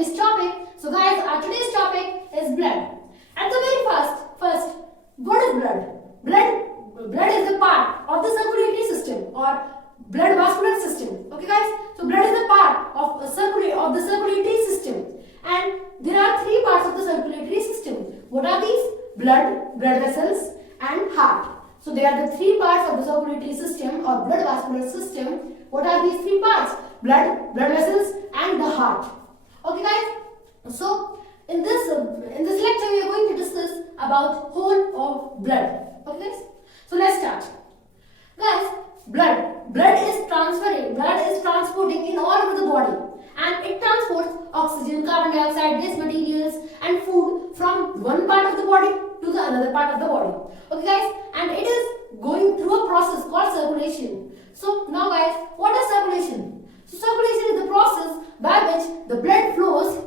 today's topic. So guys, our today's topic is blood. At the very first, what is blood? Blood is the part of the circulatory system or blood vascular system. Okay guys, so blood is a part of the circulatory system, and there are three parts of the circulatory system. What are these? Blood vessels and heart. So they are the three parts of the circulatory system or blood vascular system. What are these three parts? Blood vessels and the heart. Okay guys, so in this lecture we are going to discuss about whole of blood. Okay guys, so let's start. Guys, blood is transporting in all over the body, and it transports oxygen, carbon dioxide, waste materials and food from one part of the body to the another part of the body. Okay guys, and it is going through a process called circulation. So now guys, what is circulation? So circulation is the process by which the blood flows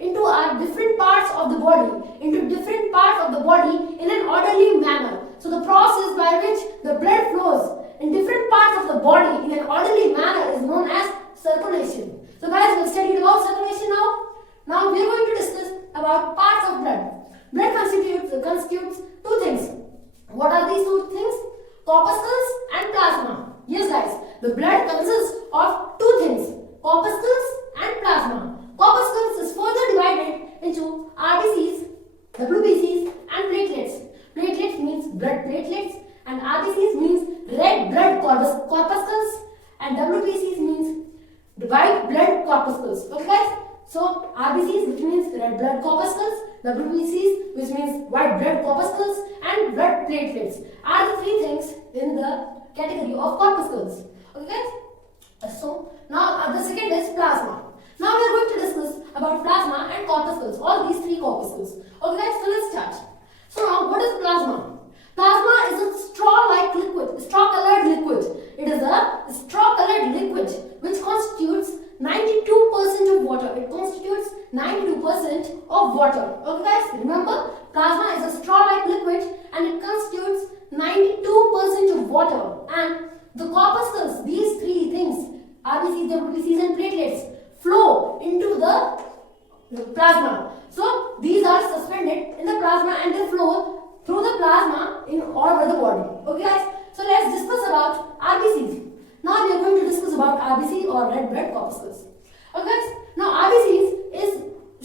into our different parts of the body, in an orderly manner. So the process by which the blood flows in different parts of the body in an orderly manner is known as circulation. So guys, we have studied about circulation now. Now we are going to discuss about parts of blood. Blood constitutes two things. What are these two things? Corpuscles and plasma. Yes guys, the blood consists of two things, corpuscles and plasma. Corpuscles is further divided into RBCs, WBCs and platelets. Platelets means blood platelets, and RBCs means red blood corpuscles, and WBCs means white blood corpuscles. Okay guys, so RBCs, which means red blood corpuscles, WBCs, which means white blood corpuscles, and blood platelets are the three things in the category of corpuscles. Okay guys, so now the second is plasma. Now we are going to discuss about plasma and corpuscles, all these three corpuscles. Okay guys, so let's start. So now what is plasma? Plasma is a straw-colored liquid. It is a straw-colored liquid which constitutes 92% of water. It constitutes 92% of water. Okay guys, remember, plasma is a straw-like liquid and it constitutes 92% of water. And the corpuscles, these three things, RBCs, WBCs and platelets, flow into the plasma. So these are suspended in the plasma and they flow through the plasma in all over the body. Okay guys, so let's discuss about RBCs. Now we are going to discuss about RBC or red blood corpuscles. Okay guys, now RBCs is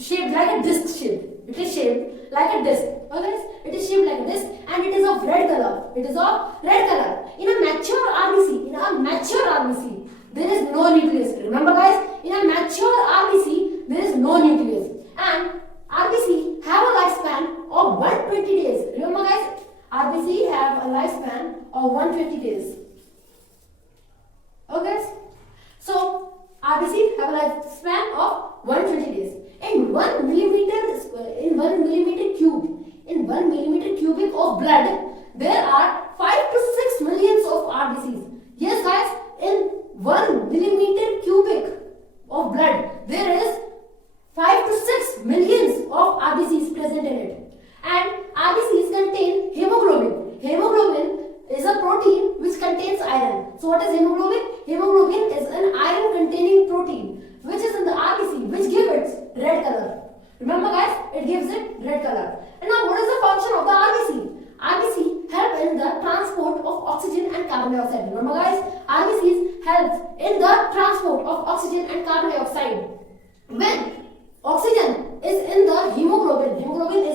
shaped like a disc shape. It is shaped like a disc. Okay guys, it is shaped like a disc and it is of red color. It is of red color. In a mature RBC, there is no nucleus. Remember guys, in a mature RBC, there is no nucleus. And RBC have a lifespan of 120 days. Remember guys, RBC have a lifespan of 120 days. Okay guys, so RBC have a lifespan of 120 days. In 1 millimeter cubic of blood, there are 5 to 6 millions of RBCs. Yes guys, in 1 millimeter cubic of blood, there is 5 to 6 millions of RBCs present in it. And RBCs contain hemoglobin. Hemoglobin is a protein which contains iron. So what is hemoglobin? Hemoglobin is an iron containing protein which is in the RBC, which gives it red color. Remember guys, it gives it red color. And now what is the function of the RBC? RBC help in the transport of oxygen and carbon dioxide. Remember guys, RBCs help in the transport of oxygen and carbon dioxide. When oxygen is in the hemoglobin is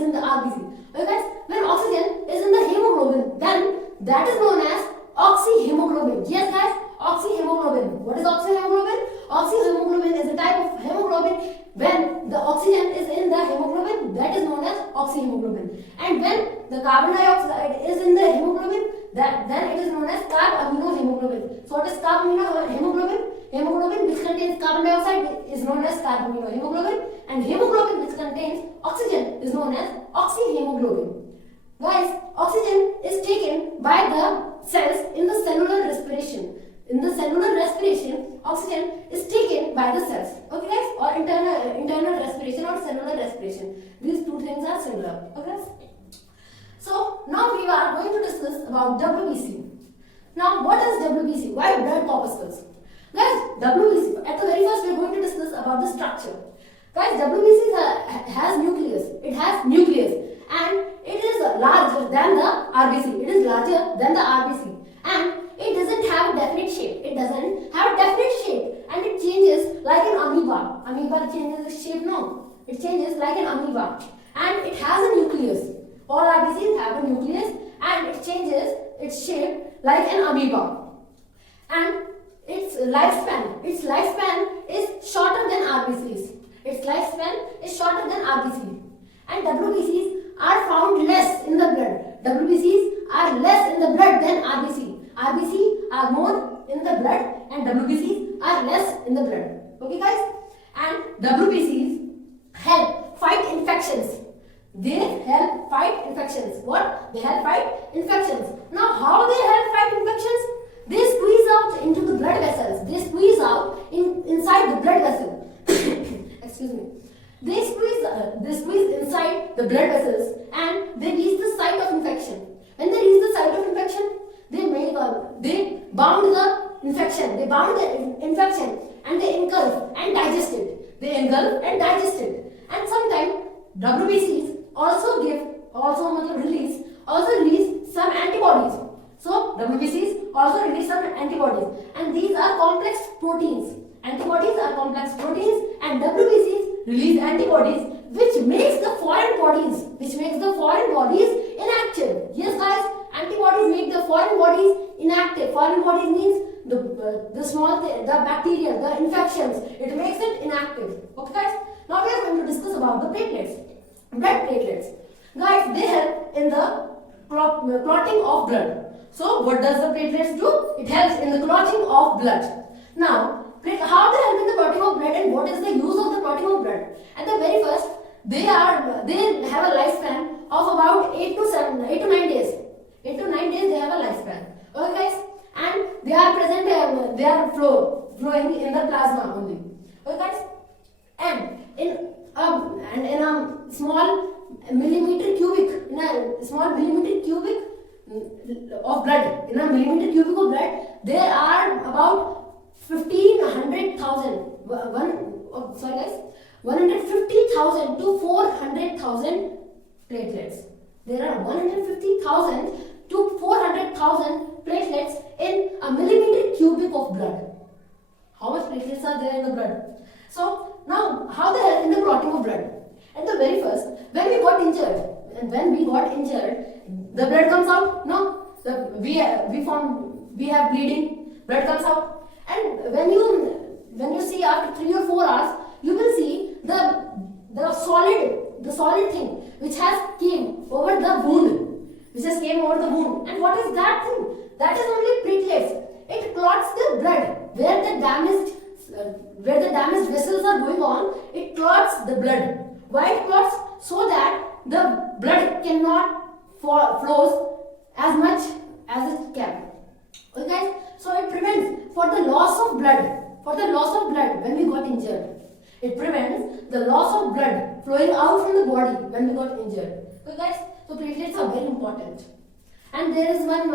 in the RBC. Okay guys, when oxygen is in the hemoglobin, then that is known as oxyhemoglobin. Yes guys, oxyhemoglobin. What is oxyhemoglobin? Oxyhemoglobin is a type of hemoglobin. When the oxygen is in the hemoglobin, that is known as oxyhemoglobin. And when the carbon dioxide is in the hemoglobin, then it is known as carbaminohemoglobin. So what is carbaminohemoglobin? Hemoglobin which contains carbon dioxide is known as carbaminohemoglobin, and hemoglobin which contains oxygen is known as oxyhemoglobin. Guys, oxygen is taken by the cells in the cellular respiration. In the cellular respiration, oxygen is taken by the cells. Okay guys, or internal respiration or cellular respiration. These two things are similar. Okay. So now we are going to discuss about WBC. Now what is WBC? Why blood corpuscles? Guys, WBC, at the very first we are going to discuss about the structure structure. Guys, WBC has nucleus. It has nucleus, and it is larger than the RBC. It is larger than the RBC, and it doesn't have a definite shape. It doesn't have a definite shape, and it changes like an amoeba. Amoeba changes its shape, no? It changes like an amoeba, and it has a nucleus. All RBCs have a nucleus, and it changes its shape like an amoeba. And its lifespan is shorter than RBCs. Its lifespan is shorter than RBC. And WBCs are found less in the blood. WBCs are less in the blood than RBC. RBC are more in the blood, and WBCs are less in the blood. Okay, guys? And WBCs help fight infections. They help fight infections. What? They help fight infections. Now, how they help fight infections? They squeeze out into the blood vessels. They squeeze out inside the blood vessel. Excuse me. They squeeze inside the blood vessels, and they reach the site of infection. When they reach the site of infection, they bound the infection. They bound the infection, and they engulf and digest it. They engulf and digest it. And sometimes WBCs also release some antibodies. So WBCs also release some antibodies, and these are complex proteins. Antibodies are complex proteins, and WBCs release antibodies, which makes the foreign bodies inactive. Yes, guys, antibodies make the foreign bodies inactive. Foreign bodies means the bacteria, the infections. It makes it inactive. Okay, guys. Now we are going to discuss about the platelets. Blood platelets. Guys, they help in the clotting of blood. So, what does the platelets do? It helps in the clotting of blood. Now, how they help in the clotting of blood, and what is the use of the clotting of blood? At the very first, they have a lifespan of about 8 to 9 days. 8 to 9 days they have a lifespan. Okay, guys, and they are present. They are flowing in the plasma only. Okay, guys, and in a small millimeter cubic of blood, there are about 150,000 to 400,000 platelets. There are 150,000 to 400,000 platelets in a millimeter cubic of blood. How much platelets are there in the blood? So now, how they help in the clotting of blood? At the very first, when we got injured, the blood comes out. No, we have bleeding. Blood comes out, and when you see after 3 or 4 hours, you will see the solid thing which has came over the wound. And what is that thing? That is only platelets. It clots the blood where the damaged vessels are going on. It clots the blood. Why it clots? So that the blood cannot flows as much as it can. Okay, guys. So it prevents for the loss of blood when we got injured. It prevents the loss of blood flowing out from the body when we got injured. Okay, guys. So platelets are very important. And there is one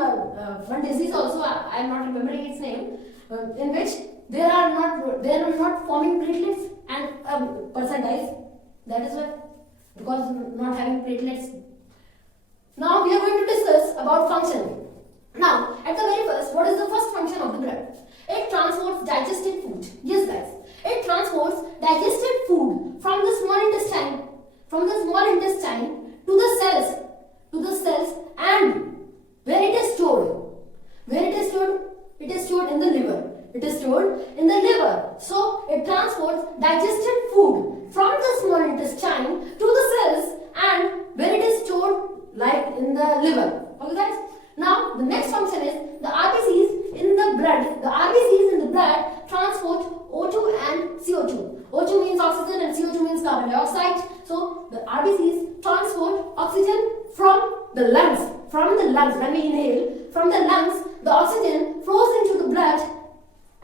disease also. I am not remembering its name, in which there are not forming platelets, and a person dies. That is why, because not having platelets. Now we are going to discuss about function. Now, at the very first, what is the first function of the blood? It transports digested food. Yes, guys. It transports digested food from the small intestine to the cells, and where it is stored. It is stored in the liver. So it transports digested food from the small intestine to the cells, and where it is stored like in the liver. Okay, guys. Now the next function is the RBCs in the blood. The RBCs in the blood transport O2 and CO2. O2 means oxygen and CO2 means carbon dioxide. So the RBCs transport oxygen from the lungs. When we inhale from the lungs, the oxygen flows into the blood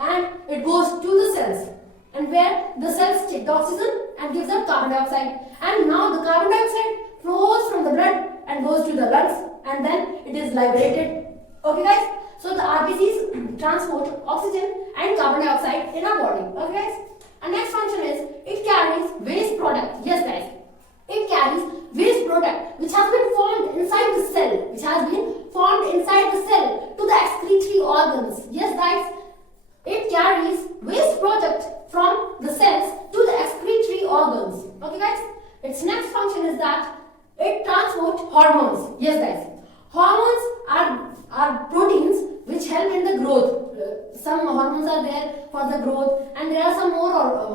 and it goes to the cells. And where the cells take the oxygen and gives out carbon dioxide. And now the carbon dioxide flows from the blood and goes to the lungs, and then it is liberated. Okay, guys. So the RBCs transport oxygen and carbon dioxide in our body. Okay, guys. And next function is it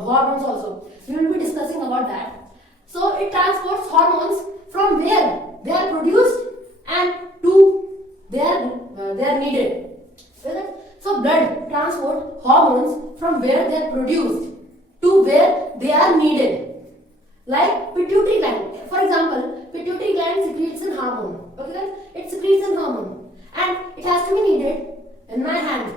hormones also. We will be discussing about that. So it transports hormones from where they are produced and to they are needed. Okay? So blood transport hormones from where they are produced to where they are needed. Like pituitary gland. For example, pituitary gland secretes an hormone. Okay, guys? It secretes an hormone and it has to be needed in my hand.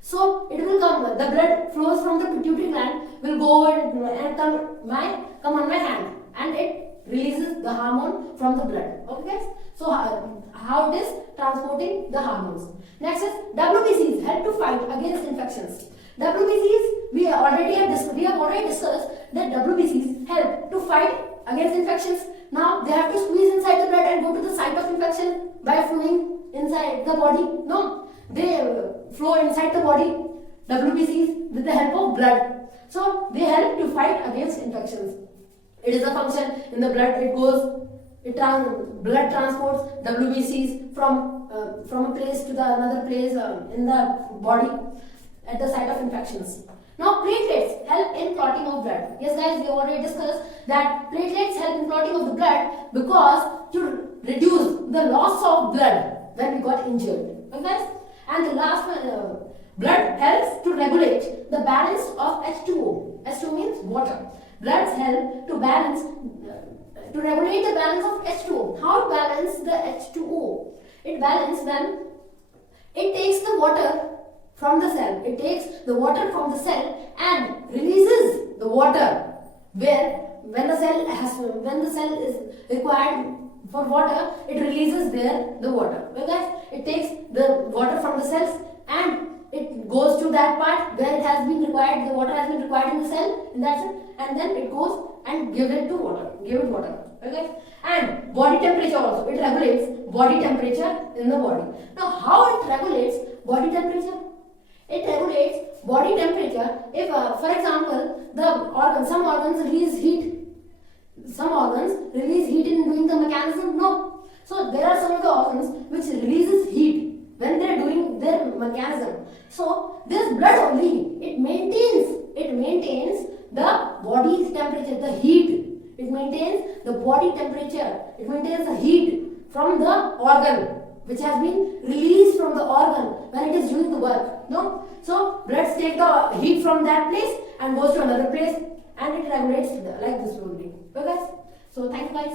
So it will come. The blood flows from the pituitary gland will go and come on my hand, and it releases the hormone from the blood. Okay, guys? So how it is transporting the hormones. Next is WBCs help to fight against infections. WBCs we have already discussed that WBCs help to fight against infections. Now they have to squeeze inside the blood and go to the site of infection by flowing inside the body. No, they flow inside the body. WBCs with the help of blood. So they help to fight against infections. It is a function in the blood. Blood transports WBCs from a place to the another place in the body at the site of infections. Now platelets help in clotting of blood. Yes guys, we already discussed that platelets help in clotting of the blood because to reduce the loss of blood when we got injured. Okay guys? And the last one, blood helps to regulate the balance of H2O. H2O means water. Blood help to balance to regulate the balance of H2O. How to balance the H2O? It balances when it takes the water from the cell. It takes the water from the cell and releases the water when the cell is required for water, it releases the water. Well guys, it takes the water from the cells and it goes to that part where it has been required, the water has been required in the cell, and that's it. And then it goes and give it water. Okay? And body temperature also. It regulates body temperature in the body. Now how it regulates body temperature? It regulates body temperature if, for example, some organs release heat. Some organs release heat in doing the mechanism. No. So there are some of the organs which releases heat when they are doing their mechanism. So this blood only it maintains the body's temperature, the heat. It maintains the body temperature. It maintains the heat from the organ which has been released from the organ when it is doing the work. No? So blood takes the heat from that place and goes to another place and it regulates like this only. Okay guys? So thank you guys.